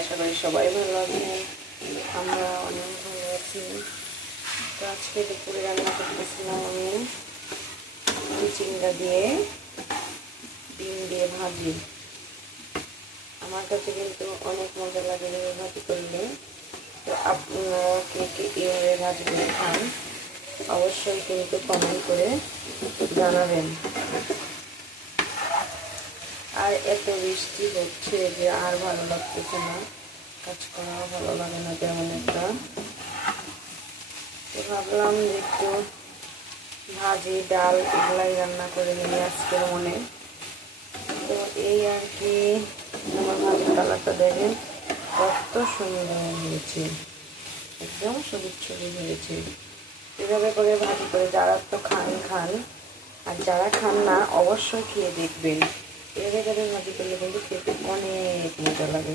আশা করি সবাই ভালো আছেন। আমরা অনেক ভালো আছি। তো আজকে দুপুরে রান্না করতেছিলাম আমি চিংড়া দিয়ে, ডিম দিয়ে ভাজি। আমার কাছে কিন্তু অনেক মজা লাগে এভাবে ভাজি করলে। তো আপনারা কে কে এভাবে ভাজি করে খান? অবশ্যই কিন্তু কমেন্ট করে জানাবেন। আর এত বৃষ্টি হচ্ছে যে আর ভালো লাগতেছে না। কাজ করাও ভালো লাগে না তেমন একটা। তো ভাবলাম একটু ভাজি, ডাল এগুলাই রান্না করে নিয়ে আজকের মনে। তো এই আর কি আমার ভাজির কালারটা দেখেন, কত সুন্দর হয়েছে। একদম সবুজ সবুজ হয়েছে। এভাবে করে ভাজি করে যারা তো খান খান। আর যারা খান না, অবশ্যই খেয়ে দেখবেন। এভাবে করে ভাজি করলে কিন্তু খেতে অনেক মজা লাগে।